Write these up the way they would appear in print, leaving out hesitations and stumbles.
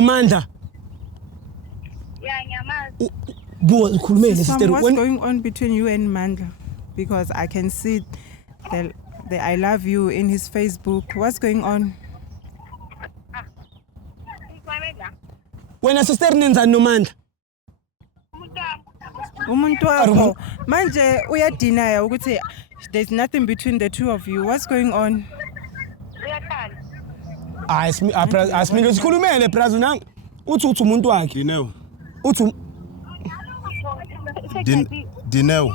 Mandla. Yeah, ngiyamazi. What's going on between you and Mandla? Because I can see the I love you in his Facebook. What's going on? Wena sister nenzani noMandla? Umuntu wakho manje uyadinaya ukuthi there's nothing between the two of you. What's going on? Asimile sikhulumele brazo nang. Uthi umuntu wakhe. Dineo. Uthi Dineo.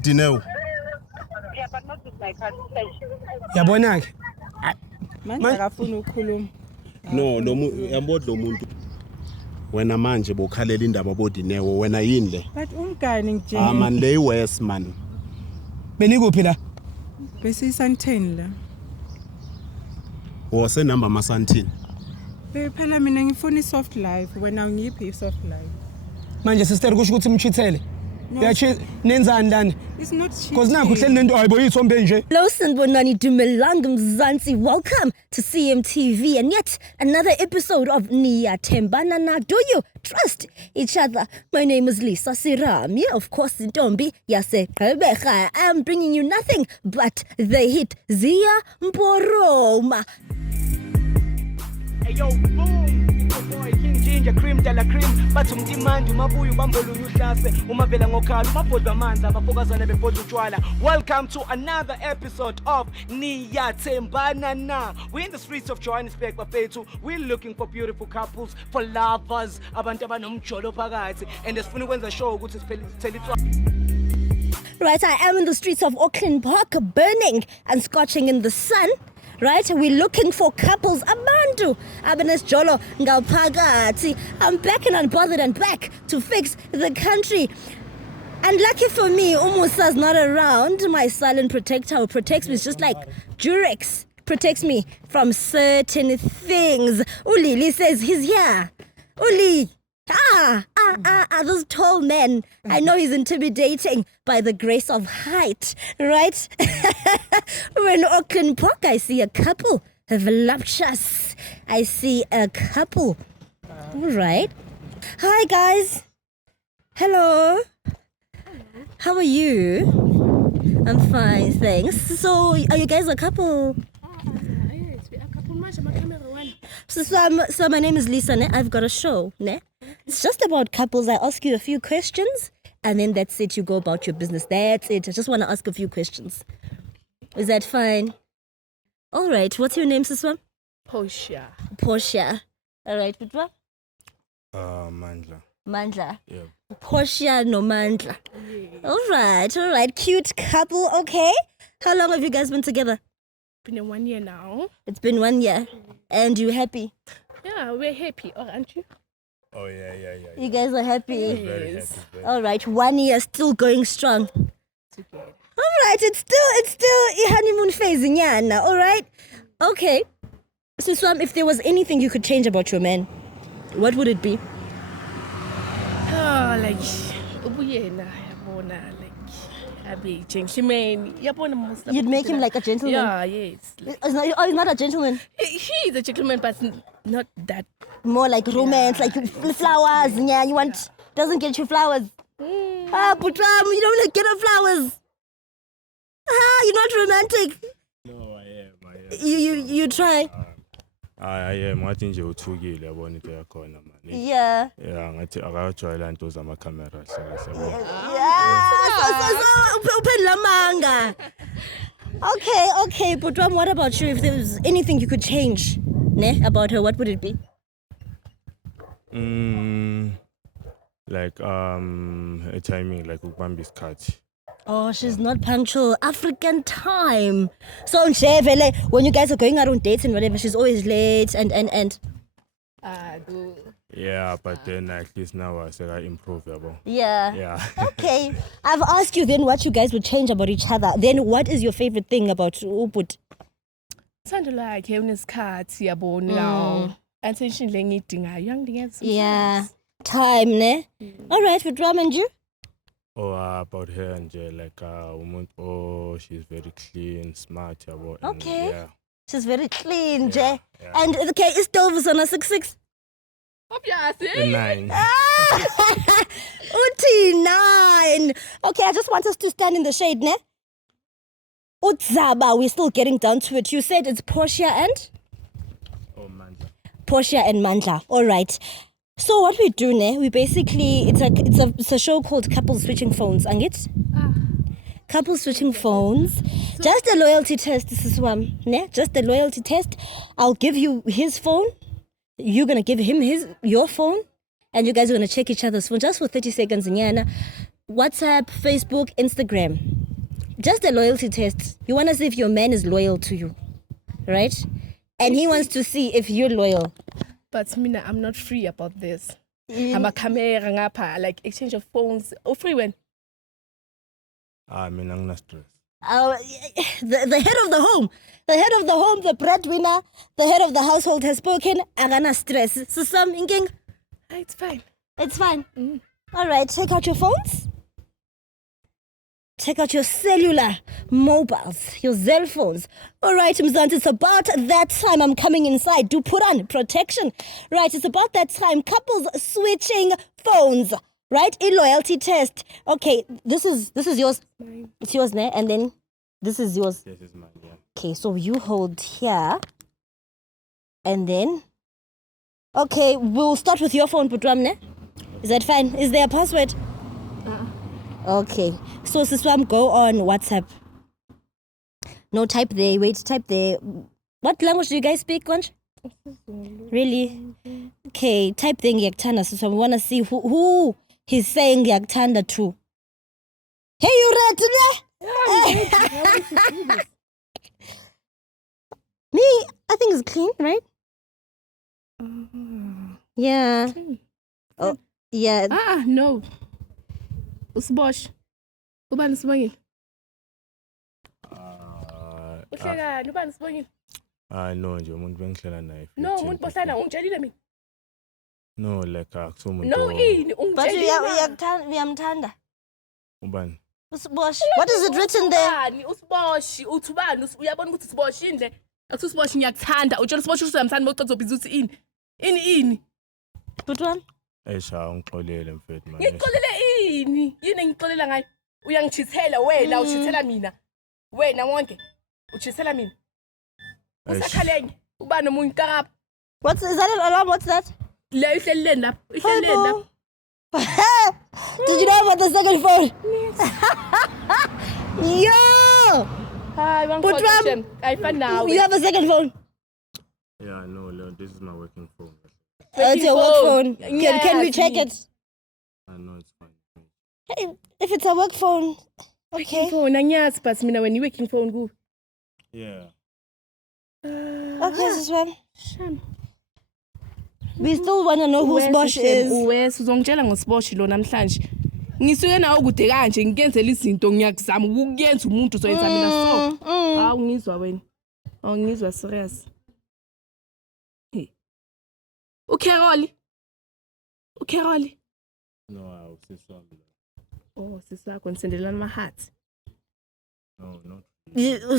Dineo. Yeah, but not with my conversation. Yabona ke. Manje akafuna ukukhuluma. No, yambodlo umuntu. Wena manje bokhalela indaba bodinewo wena yini le? But umngane ngitshela. Man le West man. Benikuphi la? Bese isanteni la. Wose number masantini. Phela mina ngifuna isoft life wena ungiphi isoft life. Manje sister kusho ukuthi umchithele. Nenzani lana? It's not cheating. Because nakho uhleli nento ayibo yithombe nje. Hello, Sanbonani Dumelang Mzansi. Welcome to CMTV and yet another episode of NIYATHEMBANA Na. Do you trust each other? My name is Lisa Serame. Of course, Ntombi Yase Gqeberha. I am bringing you nothing but the hit Zia Mporoma. Hey yo, boom! It's your boy King Ginger, cream de la cream. Bathi umdimandi umabuya ubambolunya uhlase umavela ngokhala umabhodwa amanzi abafokazana bebhodwa utshwala. Welcome to another episode of NIYATHEMBANA Na. We're in the streets of Johannesburg bafethu. We're looking for beautiful couples, for lovers, abantu abanomjolo phakathi, and sifuna ukwenza show ukuthi sithele. Right, I am in the streets of Auckland Park, burning and scorching in the sun. Right, we're looking for couples. Abantu, Abanes Jolo, Ngaupagati. I'm back and unbothered and back to fix the country. And lucky for me, Umusa's not around. My silent protector who protects me is just like Durex protects me from certain things. Uli says he's here. Uli. Those tall men. I know he's intimidating by the grace of height, right? We're in Auckland Park. I see a couple. Voluptuous. I see a couple. All right. Hi, guys. Hello. How are you? I'm fine, thanks. So, are you guys a couple? Yes, we are a couple. My camera one. So my name is Lisa, ne? I've got a show, ne? It's just about couples. I ask you a few questions, and then that's it. You go about your business. That's it. I just want to ask a few questions. Is that fine? All right. What's your name, Siswam? Portia. All right. Putwa? Mandla. Mandla. Yeah. Portia no Mandla. Yeah. All right. Cute couple. Okay. How long have you guys been together? Been 1 year now. It's been 1 year. And you happy? Yeah, we're happy, aren't you? Oh yeah. You guys are happy? Yes. All right. 1 year still going strong. Together. All right. It's still a honeymoon phase, nyana. All right. Okay. So Swam, if there was anything you could change about your man, what would it be? Oh, like, ubuyena, yabona, like, abi gentleman, yabona most. You'd make him like a gentleman? Yeah, yes. He's not a gentleman. He is a gentleman, but not that. More like romance, like flowers. Yeah, doesn't get you flowers. Putram, you don't get her flowers. You're not romantic. No, I am. You try. I am ngathi nje uthukile yabona into yakhona man. Yeah. Yeah, ngathi akajwayela into zama camera hlala sebona. So uphendula manga. Okay, Putram, what about you? If there was anything you could change, ne, about her, what would it be? Like a timing like ukubamba isikhathi. Oh, she's not punctual. African time. So when you guys are going out on dates and whatever, she's always late and. Yeah, but then at least now I say I improve yabo. Yeah. Okay. I've asked you then what you guys would change about each other. Then what is your favorite thing about Uput? Sound like having his cards, yabona now. Attention ngiyidingayo, uyangidinga. Yeah. Time, ne? All right, for Drum and you? Oh, about her and like woman. Oh, she's very clean, smart. Okay. Yeah. She's very clean, Jay. And okay, is stove on a 6'6"? Obviously. 9. Uti 9. Okay, I just want us to stand in the shade, ne? Utzaba, we're still getting down to it. You said it's Portia and? Oh, Mandla. Portia and Mandla. All right. So what we do, ne? We basically it's a show called Couple Switching Phones, angit? Couple switching phones. Just a loyalty test. This is one, ne? Just a loyalty test. I'll give you his phone. You're gonna give him your phone, and you guys are gonna check each other's phone just for 30 seconds. Nyana, WhatsApp, Facebook, Instagram. Just a loyalty test. You wanna see if your man is loyal to you, right? And he wants to see if you're loyal. But Mina, I'm not free about this. I'm a camera ngapha, like exchange of phones. Oh, free when? Mina ngina stress. The head of the home, the breadwinner, the head of the household has spoken. Agana stress. So some inking. It's fine. It's fine. All right, take out your phones. Take out your cellular mobiles, your cell phones. All right, Mzansi, it's about that time. I'm coming inside. Do put on protection. Right, it's about that time. Couples switching phones. Right, a loyalty test. Okay, this is yours. Mine. It's yours, ne? And then this is yours. This is mine, yeah. Okay, so you hold here. And then... Okay, we'll start with your phone, Putram, ne? Is that fine? Is there a password? Okay. So, Siswam, go on WhatsApp. No, type there. Wait, type there. What language do you guys speak, Conch? Really? Okay, type there Ngiyakuthanda, Siswam. We want to see who he's saying Ngiyakuthanda to. Hey, you ready? Me, I think it's clean, right? Yeah. Oh, yeah. No. Usbosh. Ubani sibongile? Uhleka ubani sibongile? No, nje umuntu bengihlela naye. No, umuntu bohlala ungitshelile mina. No, like akusumuntu. No, ini But uyamthanda. Ubani? Usbosh. What is it written there? Ubani usboshi uthubani uyabona ukuthi usboshi indle. Athi usboshi ngiyakuthanda. Utshela usboshi usuyamthanda mawuqeda ubhizi uthi ini? Ini. Putwan? Esha ungixolele mfethu manje. Ngixolele ini? Yini ngixolela ngayo? Uyangichithela wena, uchithela mina. Wena wonke. Uchithela mina. Usakhalenye. Uba nomunye karapha. Is that an alarm? What's that? Le ihlelele lapha. Ihlelele lapha. Did you know about the second phone? Yo! Hi, Putram, ayifani nawe. you have a second phone? Yeah, no, this is my working phone. It's your work phone. Can we check it? I know it's fine. Hey, if it's a work phone, okay. Phone angiyazi but mina when you working phone ku. Yeah. Okay, this one. Shame. We still want to know who Bosch is. Uwes uzongitshela ngosiboshi lo namhlanje. Ngisuke nawe kude kanje ngikenzela izinto ngiyakuzama ukuyenza umuntu soyenza mina so. Ngizwa wena. Ngizwa serious. Ukeroli. No, I'll say something. Oh, sisakho nisendelana ama hearts. No, not.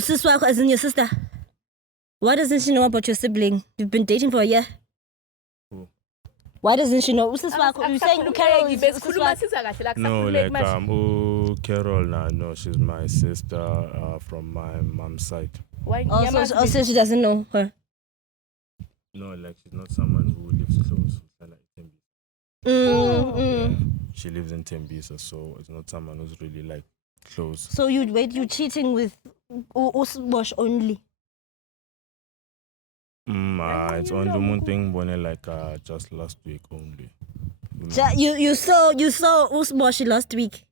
Sister, as in your sister. Why doesn't she know about your sibling? You've been dating for a year. Who? Why doesn't she know? You're saying Carol is No, like Carol, no, she's my sister from my mom's side. Why? Also, she doesn't know her. No, like she's not someone who lives close. She lives in Tembisa, so it's not someone who's really like close. So you're cheating with Usbosh only? It's only one thing when like just last week only. You saw Usbosh last week.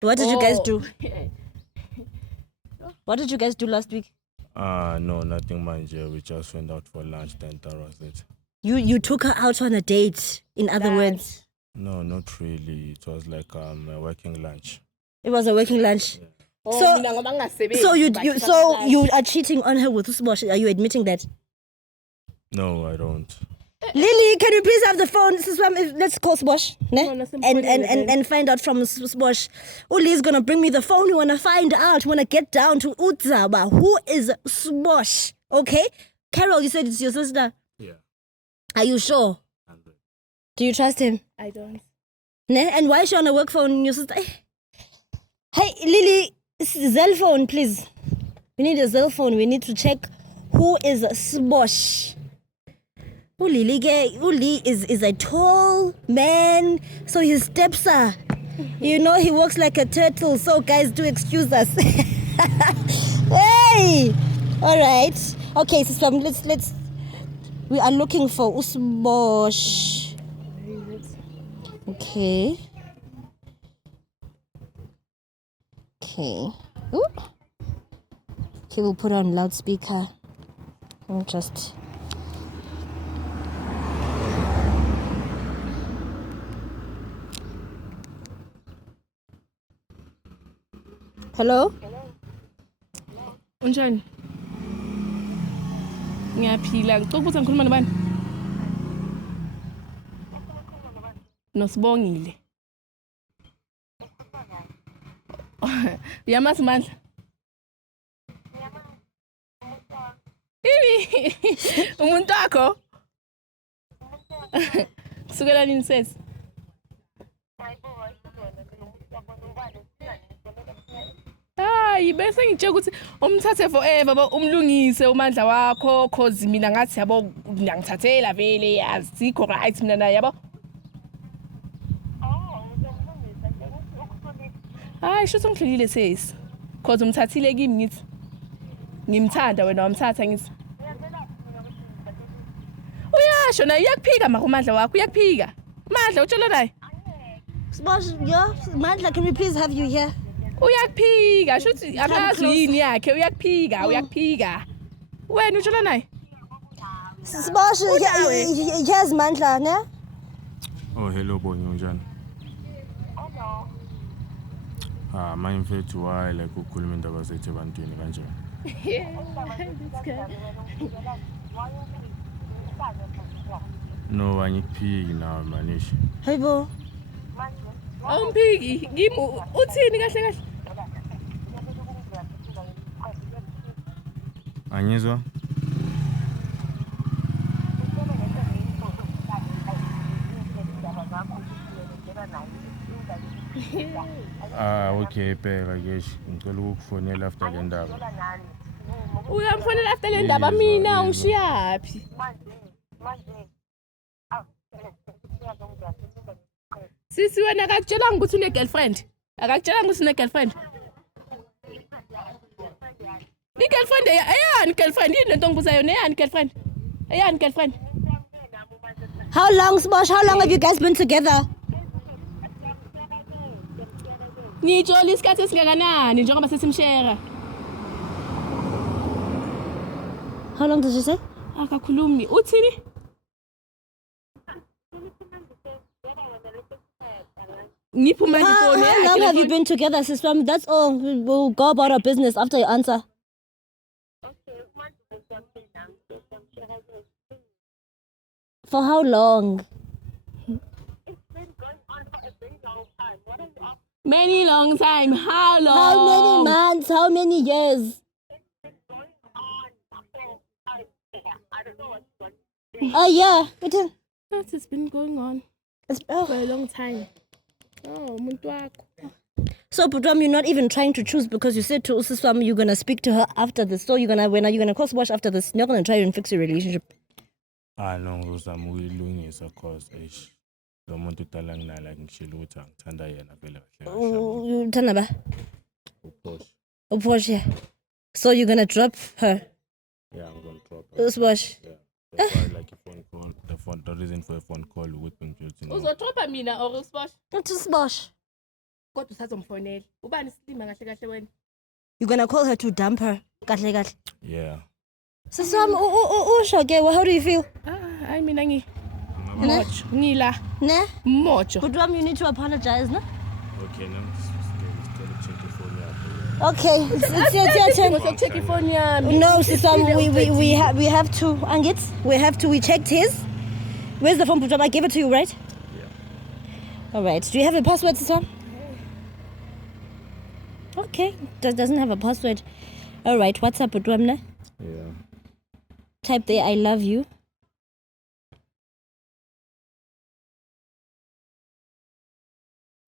What did you guys do? What did you guys do last week? No, nothing, mind you. We just went out for lunch, then that was it. You took her out on a date, in other words? No, not really. It was like a working lunch. It was a working lunch? Yeah. So you are cheating on her with Usbosh. Are you admitting that? No, I don't. Lily, can we please have the phone? Let's call Sbosh, and find out from Sbosh. Uli is gonna bring me the phone. We wanna find out. We wanna get down to Utzaba. Who is Sbosh? Okay. Carol, you said it's your sister. Yeah. Are you sure? 100. Do you trust him? I don't. Ne? And why is she on a work phone, your sister? Hey, Lily, cell phone, please. We need a cell phone. We need to check who is Sbosh. Uli is a tall man, so his steps are, he walks like a turtle. So guys, do excuse us. Hey, all right, okay. So let's. We are looking for Usbosh. Okay. Okay. Ooh. Okay, we'll put on loudspeaker. I'll just. Hello? Unjani? Ngiyaphila. Ngicela ukuthi ngikhuluma nobani? Nosibongile. Yamazi Mandla. Ini umuntu wakho? Kusukela nini sesi? Hayi bese ngitshela ukuthi umthathe forever umlungise uMandla wakho cause mina ngathi yabo ngiyangithathela vele azikho right mina naye yabo. Hayi shuthi ngidlulile sesi cause umthathile kimi ngithi ngimthanda wena wamthatha ngithi uyasho naye uyakuphika uMandla wakho uyakuphika Mandla utshela naye Mandla, can we please have you here? Uyakuphika shuthi akazi yini yakhe uyakuphika wena utshela naye Sbosh, here's Mandla, ne? Oh, hello boy, unjani? Manje mfethu why like ukukhuluma indaba zethu ebantwini kanjani? No, angikuphiki nawe manishi. Hayibo. Awumphiki kimi uthini kahle kahle? Angizwa? Okay phela ke ngicela ukukufonela after le ndaba. Uyamfonela after le ndaba mina ungishiyaphi? Sisi wena akakutshelanga ukuthi une girlfriend? Akakutshelanga ukuthi une girlfriend? Ni girlfriend eyani girlfriend? Yini lento ngibuza yona eyani girlfriend? Eyani girlfriend? How long, Sbosh? How long have you guys been together? Ngitshela isikhathi esingakanani njengoba sesimshera. How long did you say? Akakhulumi. Uthini? How long have you been together, sister? That's all. We'll go about our business after you answer. For how long? Many long time. How long? How many months? How many years? Yeah. It's been going on for a long time. Oh, umuntu wakho. So, Budram, you're not even trying to choose because you said to Usiswam you're gonna speak to her after this. So when are you gonna cross watch after this? You're not gonna try and fix your relationship. No, ngizama uyilungisa cause lo muntu uqala nginala ngishilo ukuthi angithanda yena vele kahle. Uthanda ba? Uposh. Yeah. So you're gonna drop her? Yeah, I'm gonna drop her. Usbosh. Yeah. That's why like a phone call. The reason for a phone call with computing. Uzotropa mina or Usbosh? Not Usbosh. Kodwa usazomfonela. Ubani silima kahle kahle wena? You're gonna call her to dump her. Kahle kahle. Yeah. Siswam, how do you feel? I mean, mocho. Ngila. Ne? Mocho. Budram, you need to apologize, no? Okay, now just check your phone out. Okay, it's your turn. Check your phone, yeah. No, Siswam, we have to, Angit, we checked his. Where's the phone, Budram? I gave it to you, right? Yeah. All right. Do you have a password, Siswam? Okay. Doesn't have a password. All right. What's up, Budram? Yeah. type there, I love you.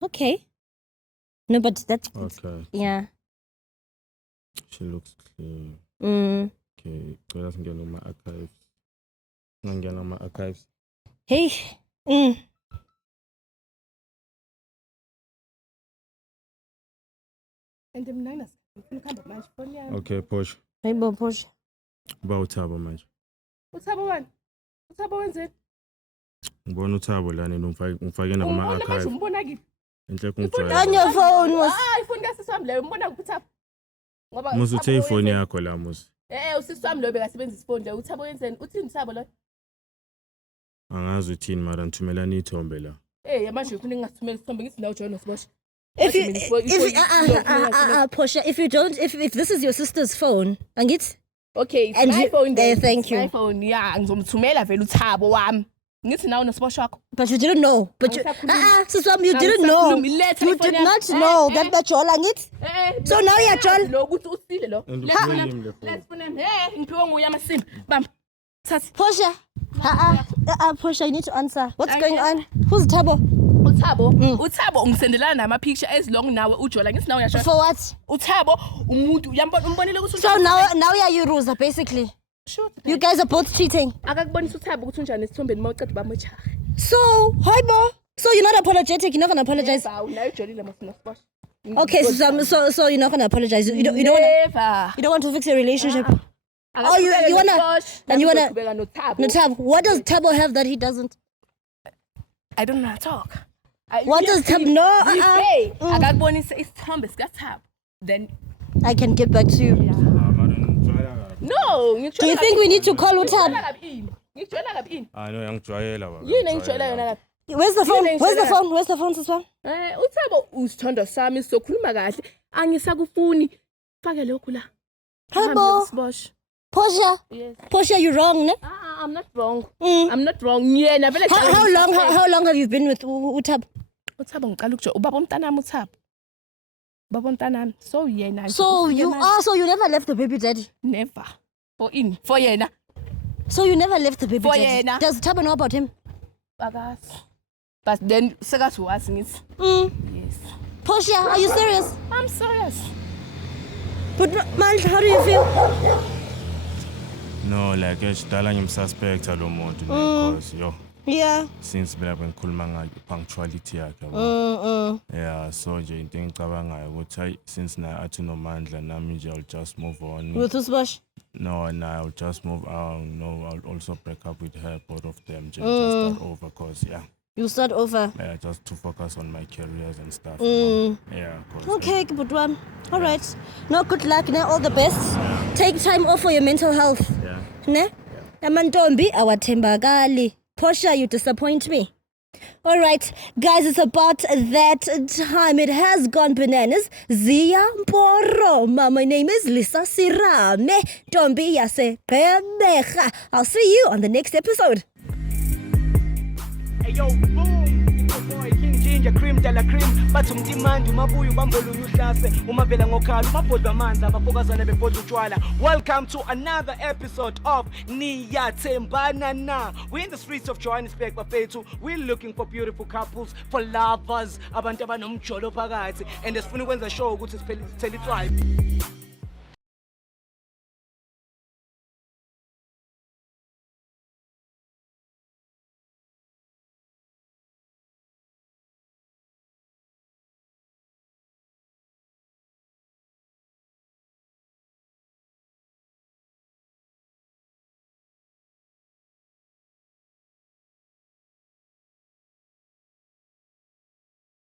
Okay. No, but that's Okay. yeah. She looks clean. Okay. Let's get on my archives. I'm getting on my archives. Hey. And the mnana ngikuhamba manje phone yami. Okay, Posh. Hey, Bobosh. Uba uThabo manje. Uthabo wani? Uthabo wenzeni? Ngibona uThabo lana ngifake na kuma Umbona manje archives. umbona kiphi? Enhle On kungijwayele. your phone was. Ifoni kasisi wami leyo umbona kuphi Uthabo? Ngoba Musu uthe ifoni yakho la musu. usisi wami lo bekasebenzisa ifoni leyo. Uthabo wenzeni? Uthini Uthabo lo? Angazi uthini mara ngithumelana ithombe la. Manje ufuna ngingathumela isithombe ngithi nawe join uSibosha. If Portia, if you don't, if this is your sister's phone, and it's Okay, And my you- phone then. thank you. My phone, yeah, ngizomthumela vele uThabo wami. Ngithi nawe uNosibosha wakho. but you didn't know. But you, Angisakhulumi. Siswam, you didn't know. Angisakhulumi. Letha You ifoni did yami. not know that Bachola and it. So now you're John. Lo ukuthi usile lo. And Let's uphiwe phone yimi le phone. Let's phone him. Ngiphiwe nguye amasimbi. Bamba. Thathi. Portia. Portia, you need to answer. What's going on? Who's Tabo? uThabo ungisendelana nama-picture as long nawe ujola ngithi nawe uyasho For what? uThabo umuntu umbonile ukuthi So now you're Yuruza, basically. You guys are both cheating. akakubonisa uThabo ukuthi unjani esithombeni mawuceda bamojaha So, Hoibo. So you're not apologetic. You're not gonna apologize. nayo ujolile masinosibosha Okay, so you're not gonna apologize. You don't want to fix your relationship. Oh, you wanna no No, Tab. What does Tabo have that he doesn't? I don't know how to talk. What does Tab know? akakubonisa isithombe sikaThabo then I can get back to you. no Do you think we need to call Utab? ngikujola kabi ini I know ngijwayela baba. yini engijwayela yona kabi Where's the phone? Where's the phone? Where's the phone, Siswa? uThabo usithondo sami sizokhuluma kahle angisakufuni fake lokhu la Hoibo. Sibosha. Portia. Yes. Portia, you're wrong, ne? I'm not wrong. I'm not wrong. Yena vele How long have you been with Utab? uThabo ngiqala ukujo ubaba umntanami uThabo. Baba umntanami. So yena. So you never left the baby daddy. Never. For yena. So you never left the baby For daddy. yena. Does Tabo know about him? Bagas. But then sekathi wazi ngithi. Yes. Portia, are you serious? I'm serious. But Mandla, how do you feel? No, like sidala ngimsuspect lo muntu because yo Yeah. since phela bengikhuluma ngayo punctuality yakhe yabo. Yeah, so nje into engicabangayo ukuthi hayi since na athi noMandla nami nje I'll just move on. With Usbash? No, and I'll just move on. No, I'll also break up with her, both of them, just start over, because, yeah. You start over? Yeah, just to focus on my careers and stuff. Yeah, Okay, good one. All right. No, good luck, ne? All the best. Take time off for your mental health. Yeah. Ne? Amantombi awathembakali. Portia, you disappoint me. All right, guys, it's about that time. It has gone bananas. Zia Mporo. My name is Lisa Serame. Tombi yase Bebecha. I'll see you on the next episode. Hey yo, boom! It's your boy King Ginger, cream de la cream. Bathi umdimandi umabuya ubambolunya uhlase umavela ngokhala umabhodwa amanzi abafokazana bebhodwa utshwala. Welcome to another episode of NIYATHEMBANA Na. We're in the streets of Johannesburg bafethu. We're looking for beautiful couples, for lovers, abantu abanomjolo phakathi, and sifuna ukwenza show ukuthi siphele tribe.